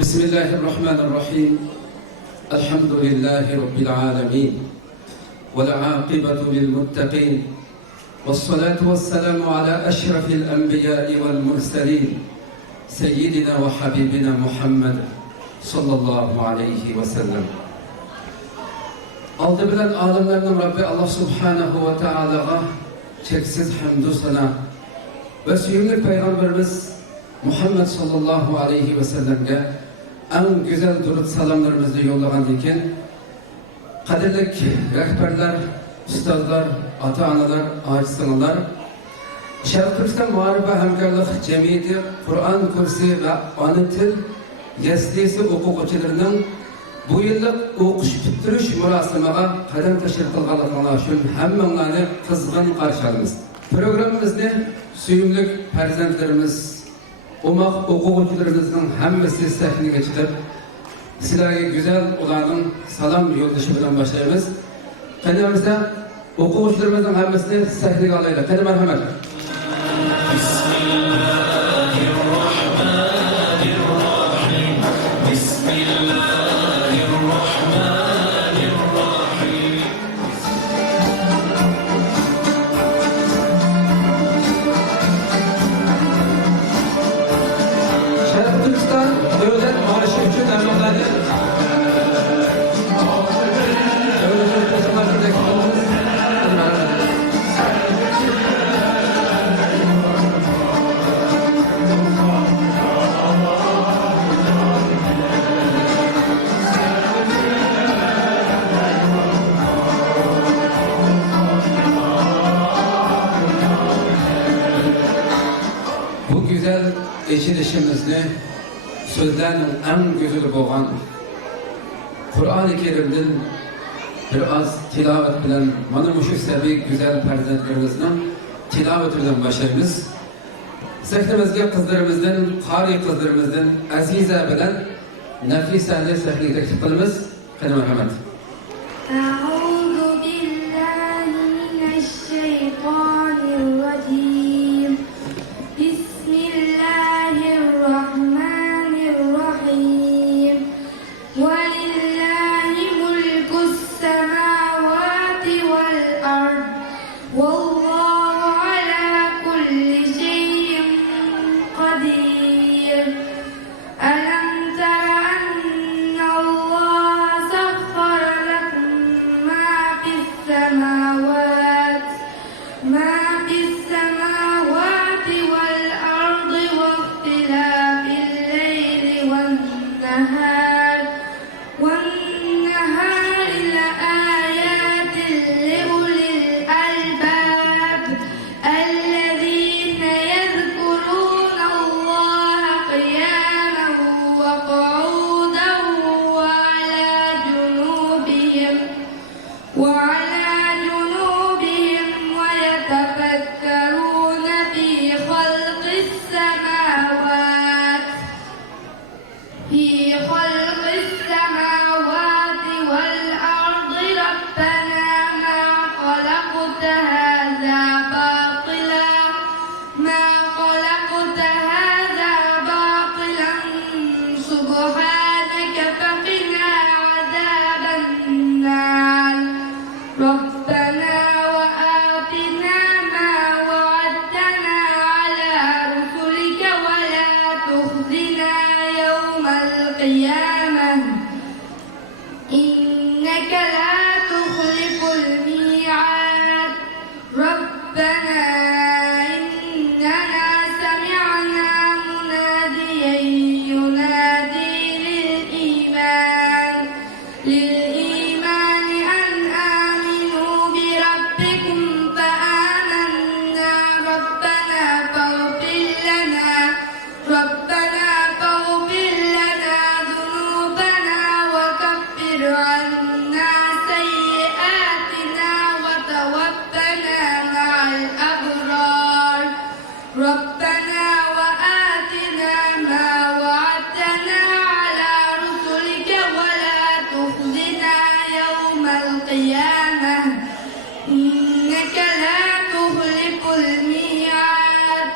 بسم الله الرحمن الرحيم. الحمد لله رب العالمين والعاقبة للمتقين، والصلاة والسلام على أشرف الأنبياء والمرسلين سيدنا وحبيبنا محمد صلى الله عليه وسلم. Aldı bilen alemlerinin Rabbi Allah Subhanahu ve Teala'ya çeksiz hamdü sana ve süyümlük Peygamberimiz Muhammed sallallahu aleyhi ve sellem'e en güzel durut salamlarımızı yollagan iken, kadirlik rehberler, ustazlar, ata-analar, aciz-analar, Şerif Türkistan Muharibe Hemkarlık Cemiyeti, Kur'an kursu ve ana til yeslisi okuqçılarının bu yıllık o'qish bitirish murosimiga qadam tashkil qilganliklaringiz uchun hammanglarni qizg'in qarshi olamiz. Programmamizni suyumli farzandlarimiz, o'moq o'quvchilarimizning hammasi sahnaga chiqib, sizlarga go'zal ularning salom yo'llashi bilan boshlaymiz. Qanamizda o'quvchilarimizning hammasini sahnaga olaylik. Qani marhamat. Bu güzel eşilişimizni sözlerinin en güzeli boğan Kur'an-ı Kerim'den biraz tilavet bilen, bana şu sebi güzel farzandlarimizning tilavet bilen başlaymiz. Sahnemizga kızlarımızdan, qari kızlarımızdan Aziza bilen Nafisa'ni sahnaga taklif qilamiz. Qani marhamat. A'udhu billahi minash-shaytonir-rajim. Bismillahir-rahmanir-rahim. Walillahi mulkus-samawati wal-ard. Wallahu ala kulli shay'in qadir. Alam tara anna Allah sakhkhara lakum ma fis-samawati wal-ardi wa-ikhtilafil layli wan-nahari la-ayatin li-ulil albab alladhina yadhkuruna Allaha qiyaman wa qu'udan wa 'ala junubihim ويتفكرون في خلق السماوات والأرض ربنا ما خلقت هذا باطلا سبحانك فقنا عذاب النار ربنا وآتنا ما وعدتنا على رسلك ولا تخزنا يوم القيامة إنك لا تخلف الميعاد ربنا إننا سمعنا مناديا ينادي للإيمان أن آمنوا بربكم فآمنا ربنا فاغفر لنا ذنوبنا وكفر عنا سيئاتنا وتوفنا مع الأبرار ربنا وآتنا ما وعدتنا على رسلك ولا تخزنا يوم القيامة إنك لا تخلف الميعاد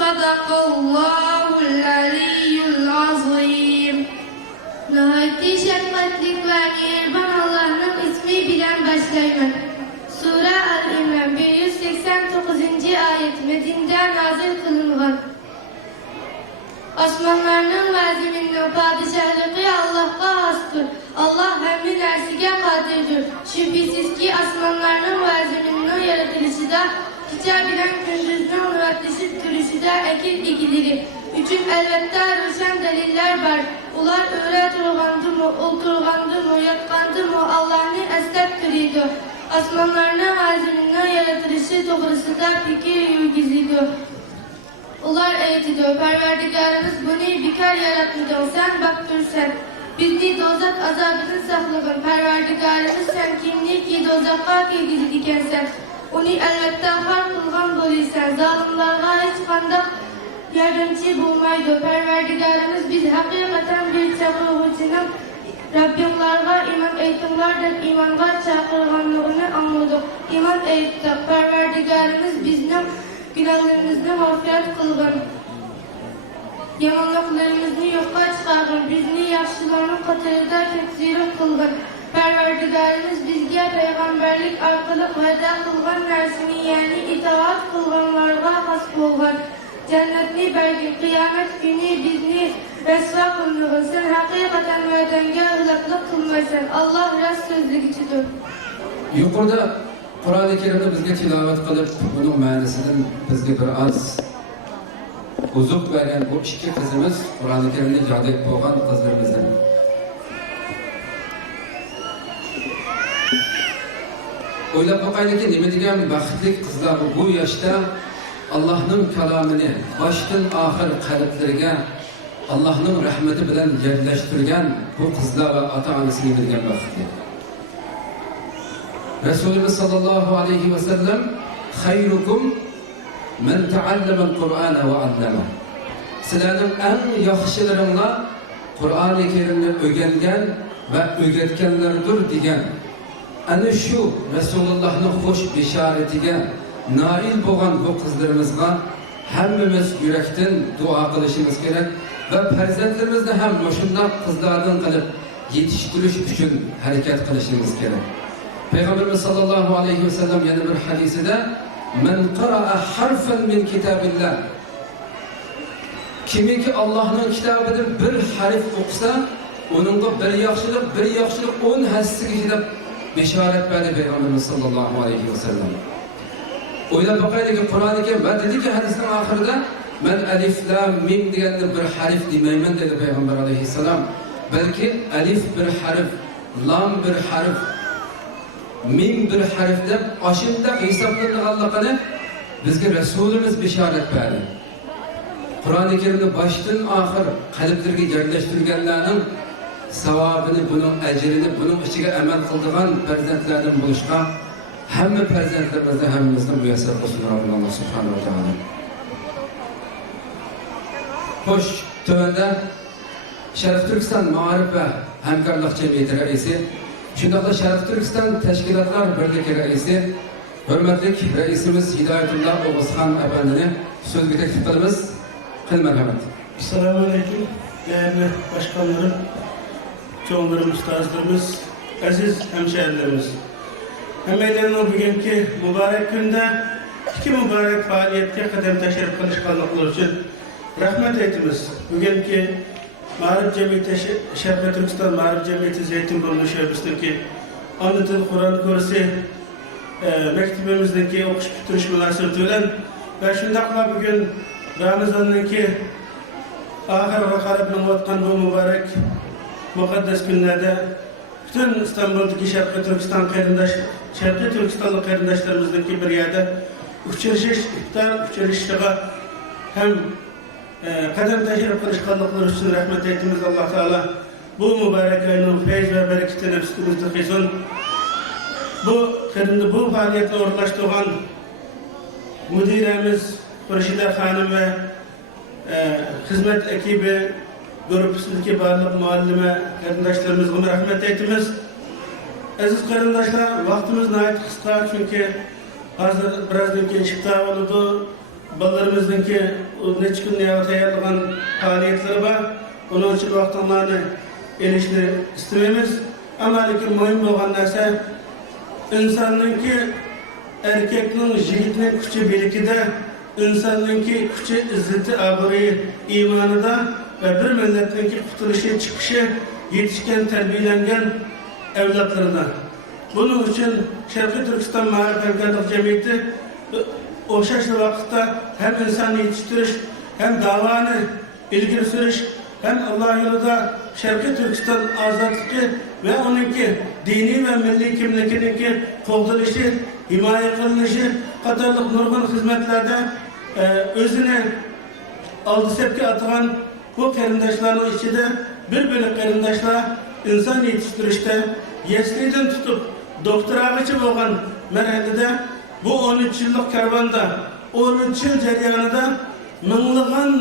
صدق الله العلي العظيم. şefkatlik ve mehriban Allah'ın ismi bilen başlayman. Sure Al-İmran 189. ayet Medine'de nazil kılıngan. Osmanlarının ve zeminin padişahlığı Allah'a hastır. Allah hemli nersige kadirdir. Şüphesiz ki osmanlarının ve zeminin yaratılışı da hiçe bilen gündüzünün üretleşip duruşu da ekil ikileri. Üçün elbette ruşen deliller var. Ular öğret olgandı mı, oturgandı mı, yatkandı mı Allah'ını esnep kırıydı. Osmanlarının ve zeminin yaratılışı doğrusu da fikir yürgüzüydü. Ular eğitiyor, perverdigarımız bunu bikar yaratmadın, sen baktır sen. Bizni dozak azabını sakladın, perverdigarımız sen kimlik ki dozakka kilgili dikensen. Onu elbette har kılgan boluysan, zalimlarga hiç kandak yardımcı bulmaydı. Perverdigarımız biz hakikaten bir çakırgıcının Rabbimlarga iman eytimlar dep imanға çakırganlığını anladık. İman eyittik, perverdigarımız bizden günahlarımızı mağfiret kılgın. Yamanlıklarımızı yokka çıkargın. Bizni yaxşılarının katırda tekziri kılgın. Perverdigarımız bizge peygamberlik arkalık veda kılgan nersini yani itaat kılganlarga has bolgan. Cennetni bergin kıyamet günü bizni resva kılmıgın. Sen hakikaten vedenge ıhlaklık kılmaysan. Allah rast sözlüğücüdür. Yukarıda Kur'an-ı Kerim'de bizge tilavet kılıp bunun manasından bizge bir az uzuk veren bu iki kızımız Kur'an-ı Kerim'de icadek boğan kızlarımızdan. Oylap bakaydı ki nime degen baxtli kızlar bu yaşta Allah'ın kelamını baştan ahir kalplerine Allah'ın rahmeti bilen yerleştirgen bu kızlar ve ata-anasını bilgen baxtli. Resulümüz sallallahu aleyhi ve sellem hayrukum men teallemel Kur'ane ve alleme. Sizlerden en yaxşılarınla Kur'an-ı Kerim'ni öğrengen ve öğretkenlerdir degen. Ana şu Resulullah'ın hoş bişaretige nail boğan bu kızlarımızga hemmimiz yürekten dua kılışımız gerek ve perzentlerimizde hem boşunda kızlardan kalıp yetiştiriş için hareket kılışımız gerek. Peygamberimiz sallallahu aleyhi ve sellem yani bir hadisinde men qara'a harfen min kitabillah kimi ki Allah'ın kitabıdır bir harf okusa onunla bir yaxşılık 10 hassiga gidip beşaret verdi Peygamberimiz sallallahu aleyhi ve sellem. Oylab bakaydı ki Kur'an-ı Kerim ve dedi ki hadisin ahirinde men elif lam mim diyendir bir harf demeymen dedi Peygamber aleyhisselam. Belki elif bir harf, lam bir harf, mim bir harf de aşında hesaplarını Allah'ını bizge Resulümüz beşaret verdi. Kur'an-ı Kerim'de baştan ahir kalplerine yerleştirgenlerinin savabını, bunun ecrini, bunun içine emel kıldığın perzentlerden buluşka hem perzentlerimizde hemimizden bu yasar olsun Rabbim Allah subhanahu wa ta'ala. Hoş, tövende Şerif Türkistan Mağarip ve Hemkarlık Cemiyeti Reisi, şundakla Şerif Türkistan Teşkilatlar Birliği Reisi, hürmetlik Reisimiz Hidayetullah Oğuzhan Efendi'ne söz teklif kılımız, kıl merhamet. Selamun Aleyküm, değerli başkanlarım, çoğunlarım, ustazlarımız, aziz hemşehrilerimiz. Hemen bugünkü mübarek günde iki mübarek faaliyetke kadem teşrif kılışkanlıklar için rahmet etimiz. Bugünkü Mağarip Cemiyeti, Şerif Türkistan Mağarip Cemiyeti Zeytinburnu şubesindeki anlatılı Kur'an kursu mektebimizdeki okuş bitiriş münasebetiyle ve şundakla bugün Ramazan'daki ahir ve karabının vatkan bu mübarek mukaddes günlerde bütün İstanbul'daki Şerif Türkistan Şerif Türkistanlı kardeşlerimizdeki bir yerde uçuruşuş, iftar uçuruşluğa hem kadem teşrif kılışkanlıkları için rahmet ettiğimiz Allah Teala bu mübarek ayının feyz ve bereketini üstümüzde kıysun. Bu faaliyetle uğurlaştığın müdiremiz Kurşide Hanım ve hizmet ekibi grupsundaki barlık muallime kardeşlerimizle rahmet ettiğimiz aziz kardeşler, vaktimiz nihayet kısa çünkü hazır birazdan ki şifta oldu. Ballarımızdaki neçkin nihayet ayarlanan faaliyetleri var. Onun için vaktanlarını elişni istememiz. Ama lekin mühim olan narsa insannınki erkekning, yigitning kuchi belgida, insonningki kuchi izzati, obro'yi, iymonida ve bir millatningki qutilishi, chiqishi yetishgan, tarbiyalangan avlodlarida. Bunun uchun Sharqiy Turkiston Ma'rif hamkorlik jamiyati o'xshash vaqtda hem insonni yetishtirish, hem davoni ilgari surish, hem Allah yo'lida Sharqiy Turkiston ozodligi ve onunki diniy ve milliy kimligininki qo'g'dilishi, himoya qilinishi qatorliq nurg'un xizmatlarda o'zini oldi sepga atgan bu qarindoshlarning ichida bir bo'lim qarindoshlar inson yetishtirishda yasliden tutup doktoragacha bo'lgan marhalada bu 13 yillik karvonda 13 yil jarayonida minglagan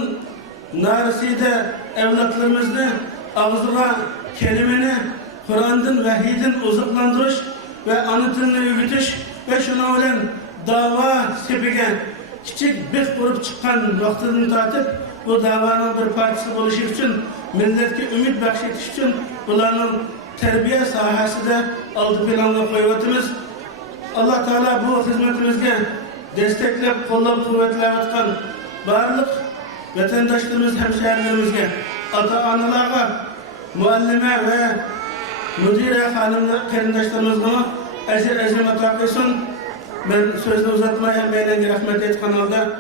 narsida avlodlarimizni og'ziga kelimani Kur'an'dan, vahiyden oziqlantirish ve ana tilini o'rgatish ve şuna bilan dava sepiga kichik bir qurib chiqqan vaqtidan tortib bu davaning bir partisi bo'lishi uchun, millatga umid baxsh etish uchun bularning terbiye sahasida oldi planga qo'yayotimiz. Allah Teala bu xizmatimizga desteklab, qo'llab quvvatlayotgan barliq vatandoshlarimiz, hemşehrilerimizga, ota-onalarga, muallime ve müdire hanımlar, qarindoshlarımizga ajr azimat qilsin. Ben sözünü uzatmaya meylenge rahmet et kanalda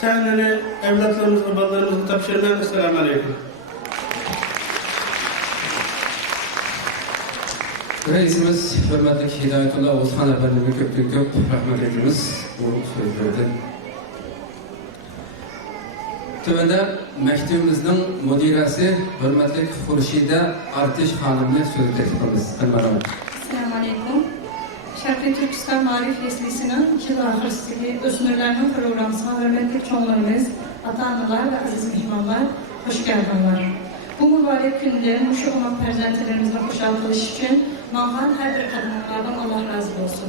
sahneni evlatlarımızla, balalarımızla tapşırılan. Esselamu Aleyküm. Reisimiz, hürmetli Hidayetullah Oğuzhan Efendi'ne köp rahmet ediniz bu sözlerden. Tövende mektubumuzun müdiresi, hürmetli Hurşide Artiş Hanım'la söz tekniğimiz. Esselamu Aleyküm. Sharqiy Turkiston Ma'rif Leslisinin yıl ahırsidagi o'smirlarning programmasiga hurmatli cho'nglarimiz, ota-onalar ve aziz mehmonlar, hoş geldinler. Bu mübarek günde şu ummat farzandlarimizga xushal qilish uchun mangan her bir qadamlardan Allah razı olsun.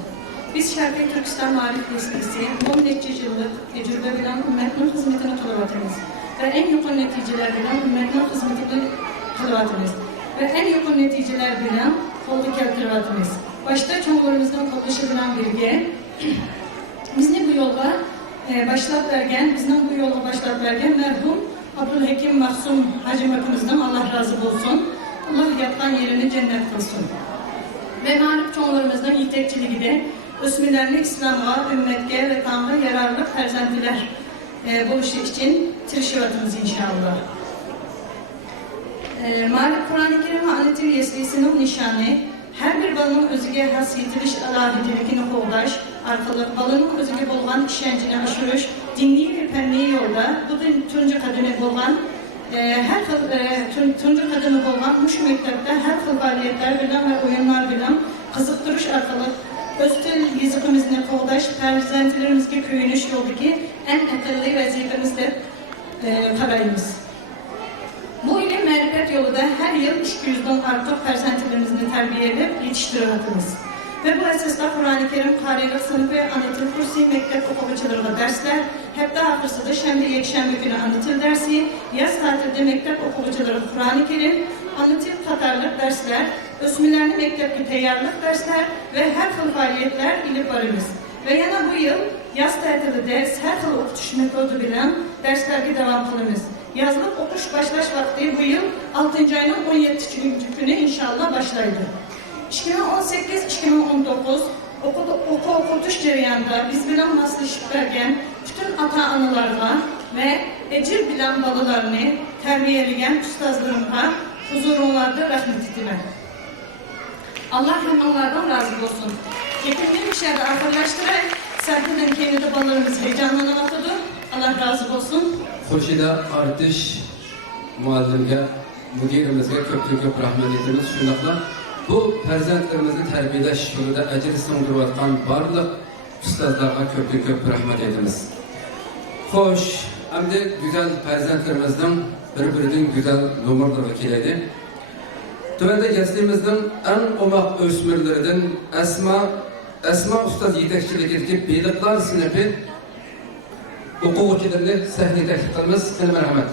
Biz Sharqiy Turkiston Ma'rif Leslisi 10 necha yillik tecrübe bilan ummatning xizmatini qilyapmiz ve en yuqori natijalar bilan ummatning xizmatini qilyapmiz ve en yuqori natijalar bilan qo'lga keltiryapmiz. Başta çoğunlarımızdan qoldishi bilan birga bizni bu yo'lga başlab bergan, bizning bu yo'lga başlab bergan merhum Abdulhakim Mahsum Hajimatimizdan Allah razı olsun. Allah yatgan yerini cennet kılsın. Ve ma'rif çoğunlarımızdan yetekçiligide o'smirlarni İslam'a, ümmetge ve Tanrı yararlı farzandlar bo'lishi için tirishayotimiz inşallah. Ma'rif Kur'an-ı Kerim ve Ana Til Leslisinin nişanı her bir balının özüge has yetiliş alahidilikini qo'llash orqali balının özüge bo'lgan ishonchini oshirish, diniy ve fenniy yo'lda bu tunji qadami bo'lgan tunji qadami bo'lgan shu maktabda har xil faoliyatlar bilan ve o'yinlar bilan qiziqtirish orqali o'z til yezigimizni qo'llash, farzandlarimizga ko'yinish yo'lidagi en aqlli vazifamiz deb qaraymiz. Bu ile ma'rifat yolunda her yıl 200'den artık farzandlarımızı terbiye edip yetiştiriyoruz. Ve bu esasda Kur'an-ı Kerim, Karilik sınıfı, Ana Til kursu, mektep okuvchilarına dersler, hep de ahırsıda şembe yekşembe günü Ana Til dersi, yaz tatilde mektep okuvchiları Kur'an-ı Kerim, Ana Til Tatarlık dersler, o'smirlarni mektepke tayyorlik dersler ve her xil faaliyetler ilip varımız. Ve yana bu yıl yaz tatilide her xil okutish metodu bilan derslerge devam kılımız. Yazlık okuş başlaş vakti bu yıl 6. ayının 17. günü inşallah başlaydı. 2018-2019 okutuş jarayonida biz bilan maslashib bergan bütün ota-onalarga ve ecir bilan bolalarni tarbiyalagan ustozlarimga huzuringlarda rahmat etaman. Allah hammalardan razı olsun. Yakında bir şeyde ahırlaştırarak sahiden kendi balalarımız heyecanlanamadı. Allah razı olsun. Hurşide Artiş muallimge, müdirimizge köp rahmet etimiz. Şundakla bu farzandlarimizni tarbiyalash yo'lida ajr singdirayotgan barliq ustozlarga köp rahmet etimiz. Xo'sh, endi güzel farzandlarimizning bir-birining güzel nomerlari keladi. Tuvanda yaslimizning eng omaq o'smirlaridan Asma ustoz yetakchiligidagi beliqlar sinfi o'quvchilarni sahnaga taklif qilamiz. Marhamat.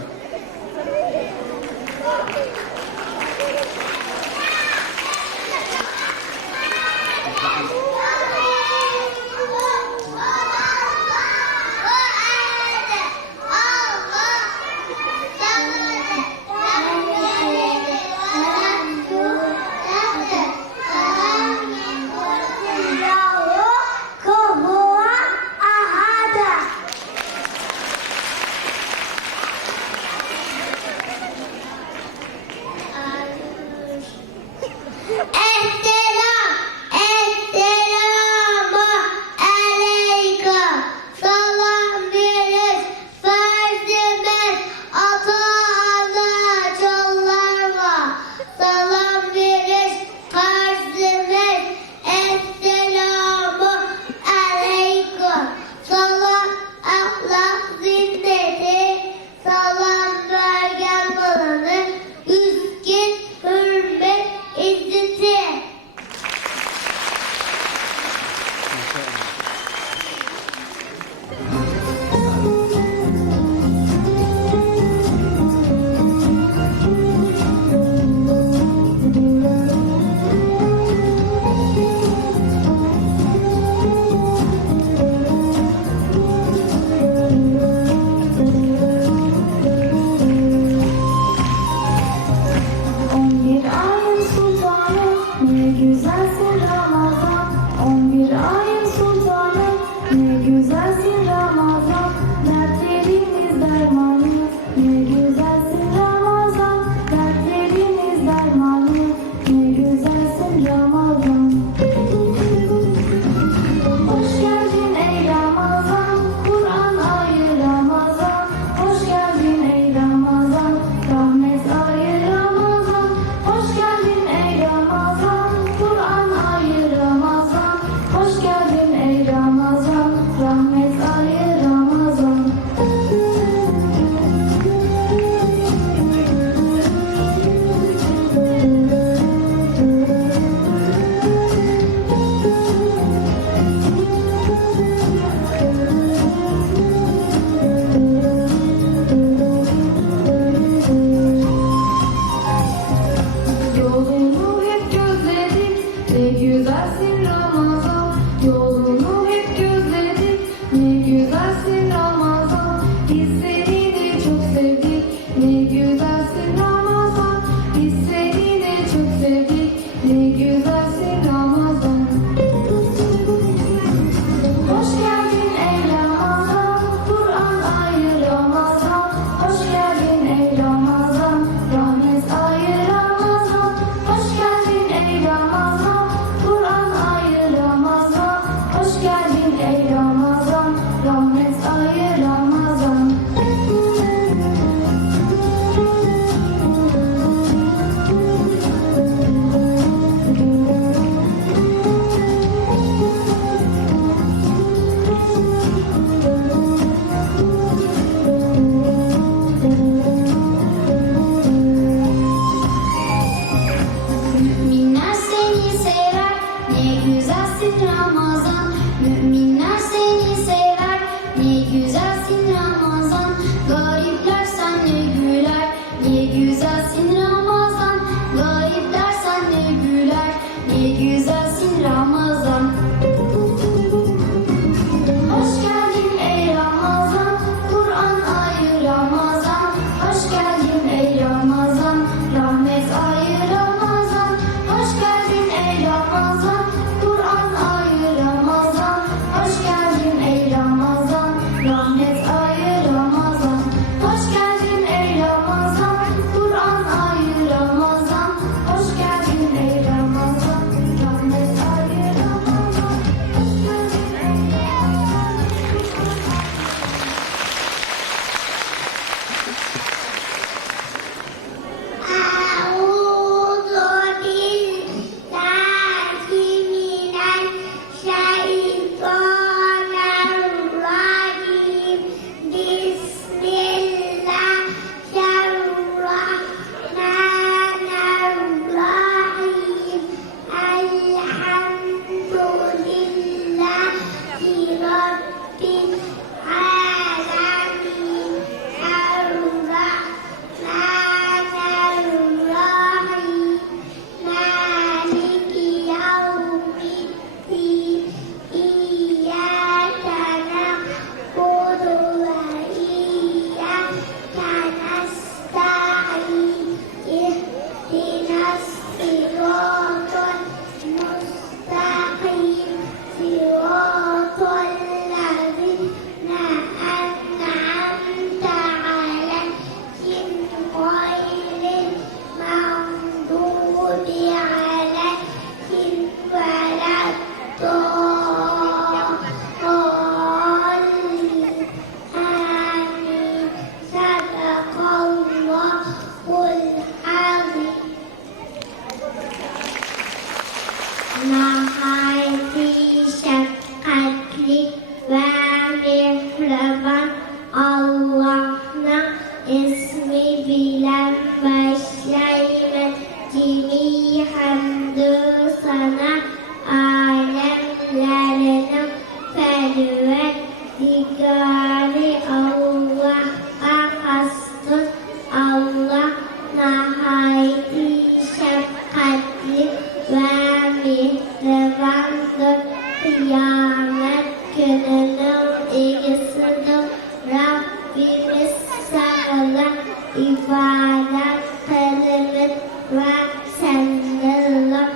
ne güzelsin Ramazan. Biz seni de çok sevdik, ne güzelsin Ramazan. Hoş geldin ey Ramazan, Kur'an ayı Ramazan. Hoş geldin ey Ramazan, rahmet ayı Ramazan. Hoş geldin ey Ramazan, Kur'an ayı Ramazan. Hoş geldin ey Ramazan, rahmet ayı Ramazan. Müminler seni sever, ne güzelsin Ramazan. Müminler seni sever, ne güzelsin Ramazan. Garipler senle güler, ne güzelsin Ramazan. Garipler senle güler, ne güzelsin Ramazan. Hoş geldin ey Ramazan, Kur'an ayı Ramazan. Hoş geldin ey Ramazan, rahmet ayı Ramazan. Hoş geldin ey Ramazan, Kur'an ayı Ramazan. Hoş geldin ey Ramazan, rahmet ayı Ramazan. Hoş geldin ey Ramazan, Kur'an ayı Ramazan. Hoş geldin ey Ramazan, rahmet ayı Ramazan. Hoş geldin ey أعوذ بالله من الشيطان الرجيم بسم الله الرحمن الرحيم الحمد لله رب العالمين الرحمن الرحيم مالك يوم الدين إياك نعبد وإياك نستعين اهدنا الصراط المستقيم صراط الذين أنعمت عليهم غير المغضوب عليهم ولا الضالين آمين صدق الله العظيم. Nihayeti şefkatli ve mihriban Allah'ın ismi bilen başlayın. Cemi hamdü sana alemlerinin perverdigarı Allah'a hastır. Allah nihayeti şefkatli ve mihribandır. Kıyamet gününün iyisidir. Rabbimiz sana ibadet kılırız ve senden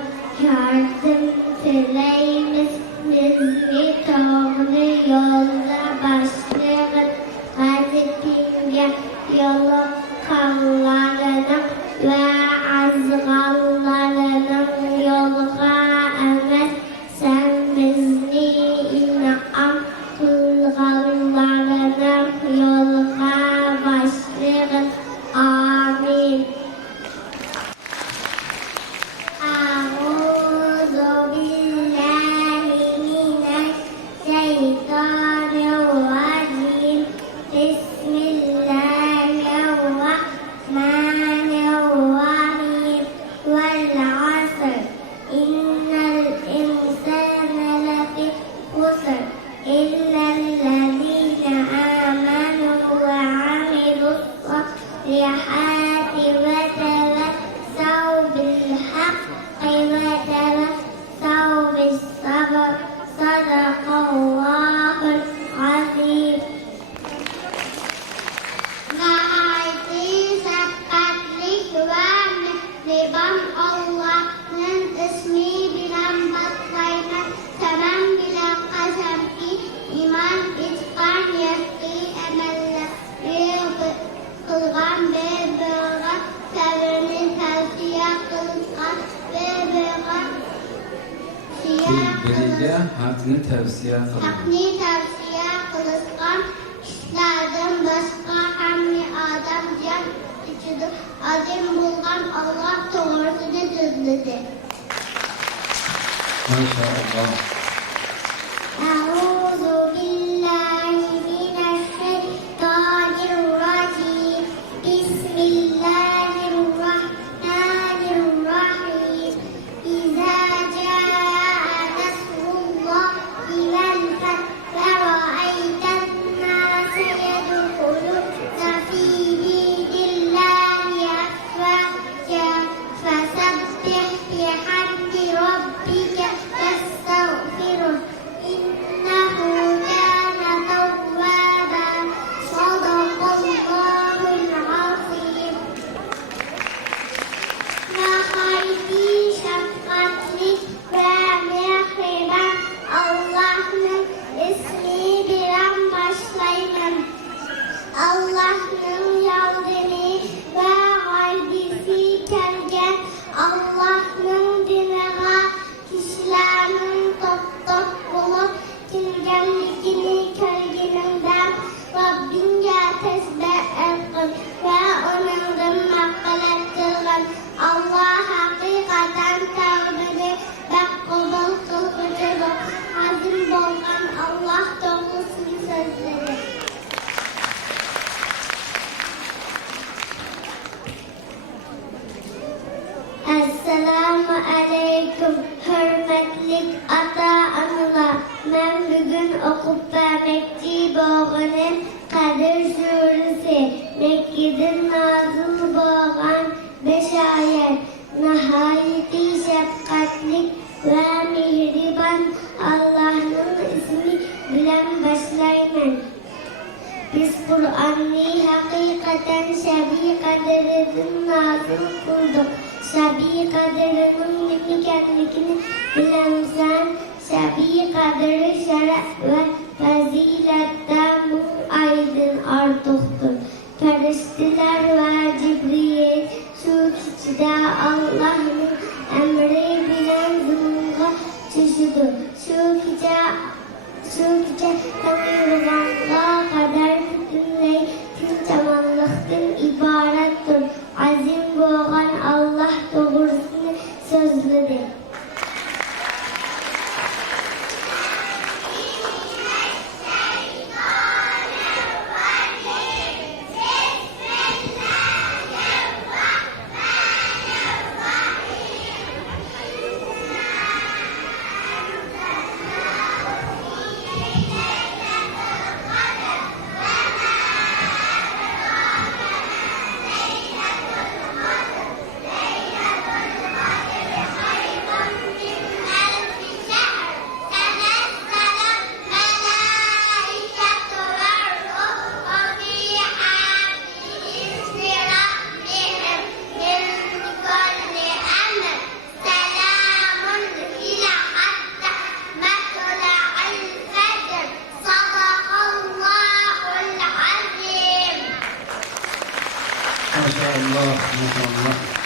yardım dileyimiz. Bizi doğru yolda başlayın. Hazretine yolu kanlarına ve azgallarının yoluna emek. Sen bizi inam kılganlarının yoluna başlayın. Amin. أعوذ بالله من الشيطان الرجيم بسم الله الرحمن الرحيم والعصر إن الإنسان لفي خسر إلا الذين آمنوا وعملوا الصالحات وتواصوا بالحق وتواصوا بالصبر صدق الله العظيم. biriga haqni tavsiya qiling. haqni tavsiya qilishgan kishilardan boshqa hamma odam jon ichida azim bo'lgan Alloh to'g'risida so'zladi. Maşallah. أعوذ بالله من الشيطان الرجيم بسم الله الرحمن الرحيم إذا جاء نصر الله والفتح ورأيت الناس يدخلون في دين الله أفواجا فسبح بحمد ربك واستغفره إنه كان توابا صدق الله العظيم. Nihayeti şefkatli ve mehriban Allah'ın ismi bilen başlayın. Allah'ın yardımı ve gaybisi kelgen Allah'ın dinine kişilerin top bulup kilgenlikini kölgeninden Rabbince tesbih etkin ve onundan makbulet kılgın. Allah hakikaten tevbini ve kabul kılgıcıdır. Azim bolgan Allah doğrusunu sözleri. Esselamu aleyküm hürmetlik ata-analar. Ben bugün okup vermekçi boğanın Kadir Suresi. Mekke'den nazıl boğan 5 ayet. Nihayeti şefkatlik ve mihriban Allah'ın ismi bilen başlayın. Biz Kur'an'ı hakikaten Şebi Kadir'in nazıl kıldık. Şebi Kadir'in nimlikenlikini bilemsen, Şebi Kadir şeref ve faziletten bu aydın artıktır. Ferişteler ve Cibril şu kişide Allah'ın emri bilen zulümge çeşidir. Şu gece tanrılarına kadar bütünley tüm tamamlıktan ibarettir. Azim boğan Allah doğrusunu sözledi. Maşallah, maşallah.